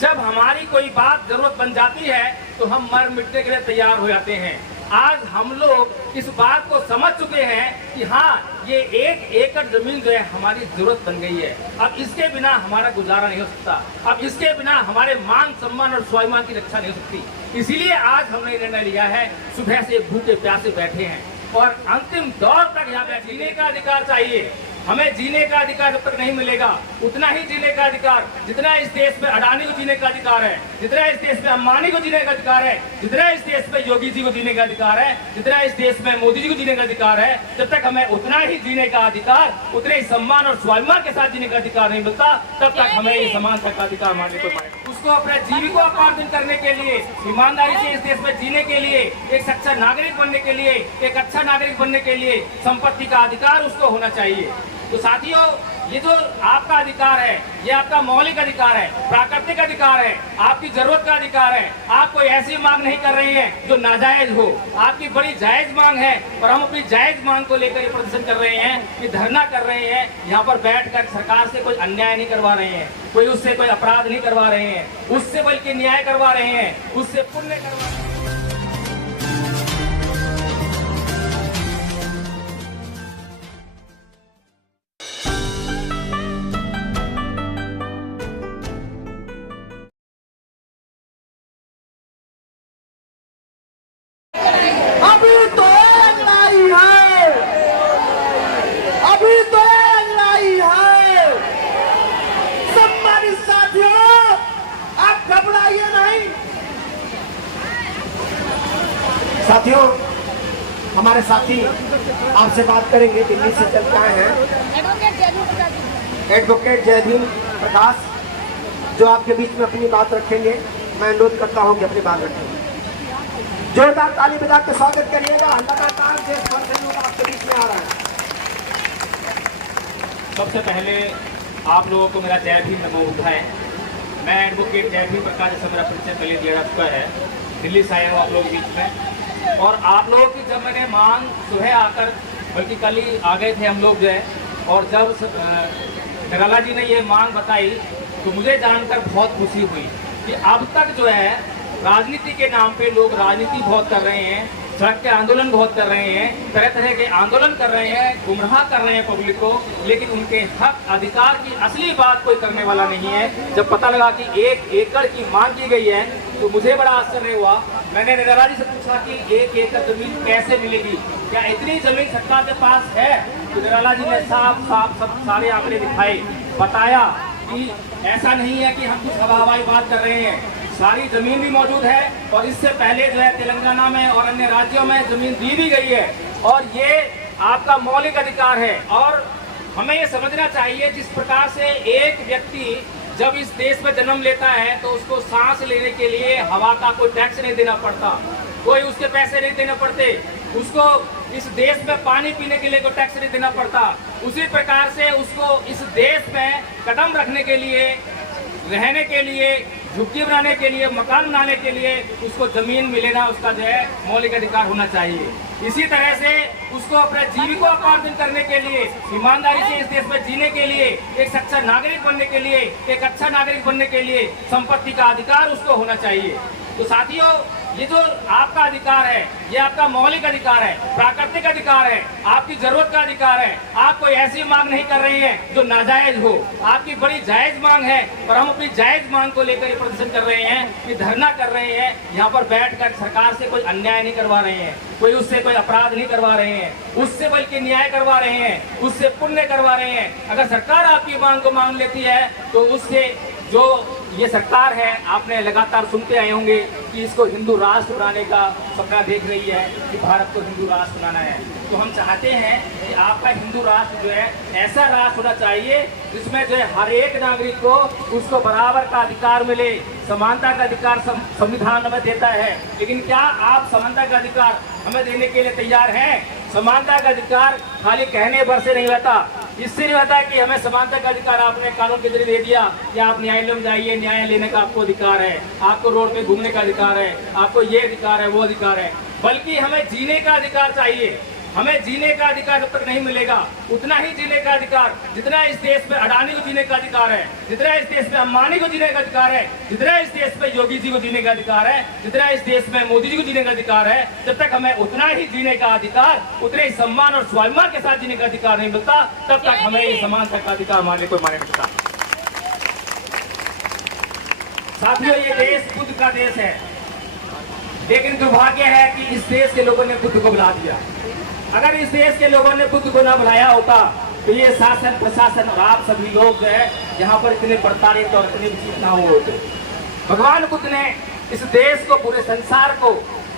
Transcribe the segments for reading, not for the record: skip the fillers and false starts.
जब हमारी कोई बात जरूरत बन जाती है तो हम मर मिटने के लिए तैयार हो जाते हैं। आज हम लोग इस बात को समझ चुके हैं कि हाँ, ये 1 एकड़ जमीन जो है हमारी जरूरत बन गई है। अब इसके बिना हमारा गुजारा नहीं हो सकता, अब इसके बिना हमारे मान सम्मान और स्वाभिमान की रक्षा नहीं हो सकती। इसीलिए आज हमने निर्णय लिया है, सुबह से भूखे प्यासे बैठे हैं और अंतिम दौर तक यहाँ पे जीने का अधिकार चाहिए। हमें जीने का अधिकार जब तक नहीं मिलेगा, उतना ही जीने का अधिकार जितना इस देश में अडानी को जीने का अधिकार है, जितना इस देश में अंबानी को जीने का अधिकार है, जितना इस देश में योगी जी को जीने का अधिकार है, जितना इस देश में मोदी जी को जीने का अधिकार है, जब तक हमें उतना ही जीने का अधिकार, उतने ही सम्मान और स्वाभिमान के साथ जीने का अधिकार नहीं मिलता, तब तक हमें ये समानता का अधिकार मानने को पड़ेगा। उसको अपने जीविकोपार्जन करने के लिए, ईमानदारी से इस देश में जीने के लिए, एक सच्चा नागरिक बनने के लिए, एक अच्छा नागरिक बनने के लिए संपत्ति का अधिकार उसको होना चाहिए। तो साथियों, ये जो आपका अधिकार है, ये आपका मौलिक अधिकार है, प्राकृतिक अधिकार है, आपकी जरूरत का अधिकार है। आप कोई ऐसी मांग नहीं कर रहे हैं जो नाजायज हो, आपकी बड़ी जायज मांग है और हम अपनी जायज मांग को लेकर ये प्रदर्शन कर रहे हैं, ये धरना कर रहे हैं। यहाँ पर बैठकर सरकार से कोई अन्याय नहीं करवा रहे हैं, कोई उससे कोई अपराध नहीं करवा रहे हैं, उससे बल्कि न्याय करवा रहे हैं, उससे पुण्य करवा रहे हैं। अभी तो एक लड़ाई है, अभी तो एक लड़ाई है। सम्मानित साथियों, आप घबराइए नहीं। साथियों, हमारे साथी आपसे बात करेंगे, दिल्ली से चल के आए हैं, एडवोकेट जयदीन प्रकाश, जो आपके बीच में अपनी बात रखेंगे। मैं अनुरोध करता हूं कि अपनी बात रखेंगे। जोरदार ताली बजा के स्वागत करिएगा। लगातार देश भर से लोग आपके बीच में आ रहे हैं। सबसे पहले आप लोगों को मेरा जय भीम नमो बुद्धाय। मैं एडवोकेट जय भीम प्रकाश, जैसे मेरा परिचय पहले दिया जा चुका है, दिल्ली से आया हूँ आप लोगों के बीच में। और आप लोगों की जब मैंने मांग सुबह आकर, बल्कि कल ही आ गए थे हम लोग जो है, और जब निराला जी ने ये मांग बताई तो मुझे जानकर बहुत खुशी हुई कि अब तक जो है राजनीति के नाम पे लोग राजनीति बहुत कर रहे हैं, सड़क के आंदोलन बहुत कर रहे हैं, तरह तरह के आंदोलन कर रहे हैं, गुमराह कर रहे हैं पब्लिक को, लेकिन उनके हक अधिकार की असली बात कोई करने वाला नहीं है। जब पता लगा कि 1 एकड़ की मांग की गई है तो मुझे बड़ा आश्चर्य हुआ। मैंने निराला जी से पूछा कि 1 एकड़ जमीन कैसे मिलेगी, क्या इतनी जमीन सरकार के पास है? तो निराला जी ने साफ साफ सब सारे आंकड़े दिखाए, बताया कि ऐसा नहीं है कि हम कुछ हवाई बात कर रहे हैं, सारी जमीन भी मौजूद है और इससे पहले जो है तेलंगाना में और अन्य राज्यों में जमीन दी भी गई है और ये आपका मौलिक अधिकार है। और हमें ये समझना चाहिए, जिस प्रकार से एक व्यक्ति जब इस देश में जन्म लेता है तो उसको सांस लेने के लिए हवा का कोई टैक्स नहीं देना पड़ता, कोई उसके पैसे नहीं देने पड़ते, उसको इस देश में पानी पीने के लिए कोई टैक्स नहीं देना पड़ता। उसी प्रकार से उसको इस देश में कदम रखने के लिए, रहने के लिए, झुग्गी बनाने के लिए, मकान बनाने के लिए उसको जमीन मिलेना उसका जो है मौलिक अधिकार होना चाहिए। इसी तरह से उसको अपने जीविकोपार्जन करने के लिए, ईमानदारी से इस देश में जीने के लिए, एक सच्चा नागरिक बनने के लिए, एक अच्छा नागरिक बनने के लिए संपत्ति का अधिकार उसको होना चाहिए। तो साथियों, ये जो आपका अधिकार है, ये आपका मौलिक अधिकार है, प्राकृतिक अधिकार है, आपकी जरूरत का अधिकार है। आप कोई ऐसी मांग नहीं कर रहे हैं जो नाजायज हो, आपकी बड़ी जायज मांग है और हम अपनी जायज मांग को लेकर ये प्रदर्शन कर रहे हैं, ये धरना कर रहे हैं। यहाँ पर बैठकर सरकार से कोई अन्याय नहीं करवा रहे हैं, कोई उससे कोई अपराध नहीं करवा रहे हैं, उससे बल्कि न्याय करवा रहे हैं, उससे पुण्य करवा रहे हैं। अगर सरकार आपकी मांग को मान लेती है तो उससे जो ये सरकार है, आपने लगातार सुनते आए होंगे कि इसको हिंदू राष्ट्र बनाने का सपना देख रही है कि भारत को हिंदू राष्ट्र बनाना है। तो हम चाहते हैं कि आपका हिंदू राष्ट्र जो है ऐसा राष्ट्र होना चाहिए जिसमें जो है हर एक नागरिक को उसको बराबर का अधिकार मिले, समानता का अधिकार संविधान हमें देता है। लेकिन क्या आप समानता का अधिकार हमें देने के लिए तैयार हैं? समानता का अधिकार खाली कहने भर से नहीं रहता, इससे नहीं होता कि हमें समानता का अधिकार आपने कानून के जरिए दे दिया कि आप न्यायालय में जाइए, न्याय लेने का आपको अधिकार है, आपको रोड पे घूमने का अधिकार है, आपको ये अधिकार है, वो अधिकार है। बल्कि हमें जीने का अधिकार चाहिए। हमें जीने का अधिकार जब तक नहीं मिलेगा, उतना ही जीने का अधिकार जितना इस देश में अडानी को जीने का अधिकार है, जितना इस देश में अंबानी को जीने का अधिकार है, जितना इस देश में योगी जी को जीने का अधिकार है, जितना इस देश में मोदी जी को जीने का अधिकार है, जब तक हमें उतना ही जीने का अधिकार, उतने ही सम्मान और स्वाभिमान के साथ जीने का अधिकार नहीं मिलता, तब तक हमें ये समानता का अधिकार मानने को माने नहीं मिलता। साथियों, ये देश बुद्ध का देश है, लेकिन दुर्भाग्य है कि इस देश के लोगों ने बुद्ध को बुला दिया। अगर इस देश के लोगों ने बुद्ध को न बुलाया होता तो ये शासन प्रशासन और आप सभी लोग जो है यहाँ पर इतने प्रताड़ित और इतने विचलित ना हुए होते। भगवान बुद्ध ने इस देश को, पूरे संसार को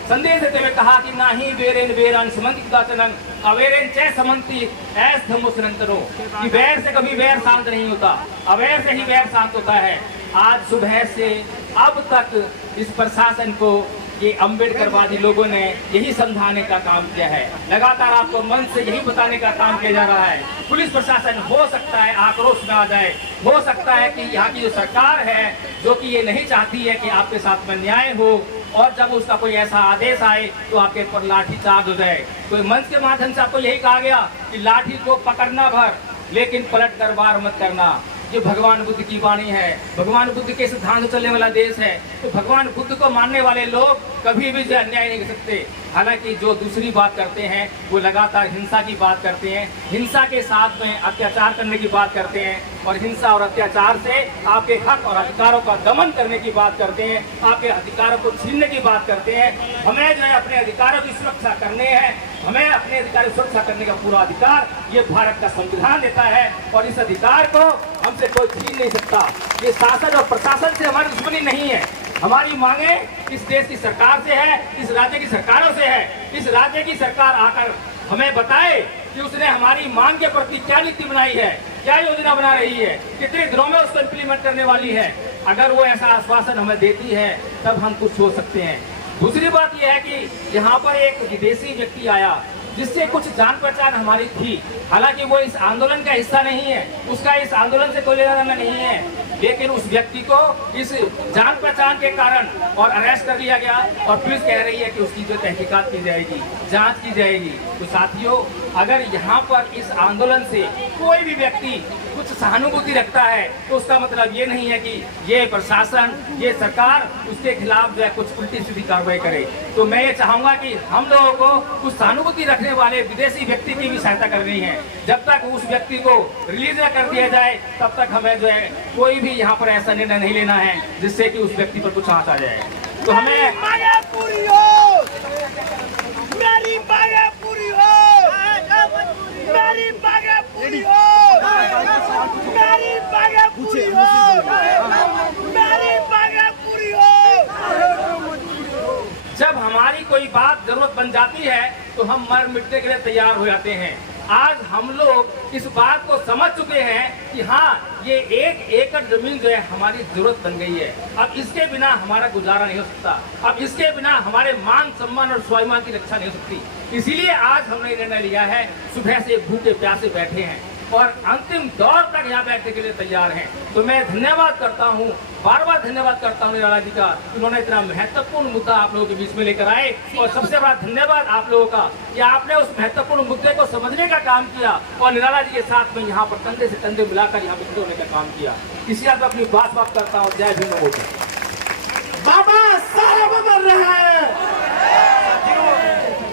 संदेश देते हुए कहा कि ना ही वेरेन वेरान समंति दाचनन अवेरेन चे समंति ऐस धम्मो सनंतनो, कि वैर से कभी वैर शांत नहीं होता, अवैर से ही वैर शांत होता है। आज सुबह से अब तक इस प्रशासन को ये अम्बेडकरवादी लोगों ने यही समझाने का काम किया है, लगातार आपको मन से यही बताने का काम किया जा रहा है। पुलिस प्रशासन हो सकता है आक्रोश में आ जाए, हो सकता है कि यहाँ की जो सरकार है जो कि ये नहीं चाहती है कि आपके साथ में न्याय हो, और जब उसका कोई ऐसा आदेश आए तो आपके ऊपर लाठी चार्ज हो जाए। तो मंच के माध्यम से आपको यही कहा गया कि लाठी को पकड़ना भर, लेकिन पलट कर वार मत करना। ये भगवान बुद्ध की वाणी है, भगवान बुद्ध के सिद्धांत चलने वाला देश है। तो भगवान बुद्ध को मानने वाले लोग कभी भी जो अन्याय नहीं कर सकते। हालांकि जो दूसरी बात करते हैं वो लगातार हिंसा की बात करते हैं, हिंसा के साथ में अत्याचार करने की बात करते हैं, और हिंसा और अत्याचार से आपके हक और अधिकारों का दमन करने की बात करते हैं, आपके अधिकारों को छीनने की बात करते हैं। हमें जो है अपने अधिकारों की सुरक्षा करने हैं, हमें अपने अधिकार की सुरक्षा करने का पूरा अधिकार ये भारत का संविधान देता है, और इस अधिकार को हमसे कोई छीन नहीं सकता। ये शासन और प्रशासन से हमारी दुश्मनी नहीं है, हमारी मांगे इस देश की सरकार से है, इस राज्य की सरकारों से है। इस राज्य की सरकार आकर हमें बताए कि उसने हमारी मांग के प्रति क्या नीति बनाई है, क्या योजना बना रही है, कितने दिनों में उसको इम्प्लीमेंट करने वाली है। अगर वो ऐसा आश्वासन हमें देती है तब हम कुछ सोच सकते हैं। दूसरी बात यह है कि यहाँ पर एक विदेशी व्यक्ति आया जिससे कुछ जान पहचान हमारी थी, हालांकि वो इस आंदोलन का हिस्सा नहीं है, उसका इस आंदोलन से कोई लेना देना नहीं है, लेकिन उस व्यक्ति को इस जान पहचान के कारण और अरेस्ट कर लिया गया, और पुलिस कह रही है कि उसकी जो तहकीकात की जाएगी, जांच की जाएगी। तो साथियों, अगर यहाँ पर इस आंदोलन से कोई भी व्यक्ति कुछ सहानुभूति रखता है तो उसका मतलब ये नहीं है कि ये प्रशासन, ये सरकार उसके खिलाफ जो है कुछ उल्टी सीधी कार्रवाई करे। तो मैं ये चाहूंगा कि हम लोगों को कुछ सहानुभूति रखने वाले विदेशी व्यक्ति की भी सहायता करनी है। जब तक उस व्यक्ति को रिलीज न कर दिया जाए तब तक हमें जो है कोई भी यहाँ पर ऐसा निर्णय नहीं लेना है जिससे कि उस व्यक्ति पर कुछ हाथ आ जाए। तो हमें मांगे पूरी हो, मेरी मांगे पूरी हो, मेरी मांगे पूरी हो, मेरी मांगे पूरी हो, मेरी मांगे पूरी हो। जब हमारी कोई बात जरूरत बन जाती है तो हम मर मिटने के लिए तैयार हो जाते हैं। आज हम लोग इस बात को समझ चुके हैं कि हाँ, ये 1 एकड़ जमीन जो है हमारी जरूरत बन गई है। अब इसके बिना हमारा गुजारा नहीं हो सकता, अब इसके बिना हमारे मान सम्मान और स्वाभिमान की रक्षा नहीं हो सकती। इसीलिए आज हमने निर्णय लिया है, सुबह से भूखे प्यासे बैठे हैं और अंतिम दौर तक यहाँ बैठने के लिए तैयार हैं। तो मैं धन्यवाद करता हूँ, बार बार धन्यवाद करता हूँ निराला जी का, उन्होंने इतना महत्वपूर्ण मुद्दा आप लोगों के बीच में लेकर आए। और सबसे बड़ा धन्यवाद आप लोगों का कि आपने उस महत्वपूर्ण मुद्दे को समझने का काम किया और निराला जी के साथ में यहाँ पर कंधे से कंधे मिलाकर यहाँ पर होने का काम किया। इसी आप अपनी बात करता हूँ। जय भीम। बाबा साहब अमर रहे।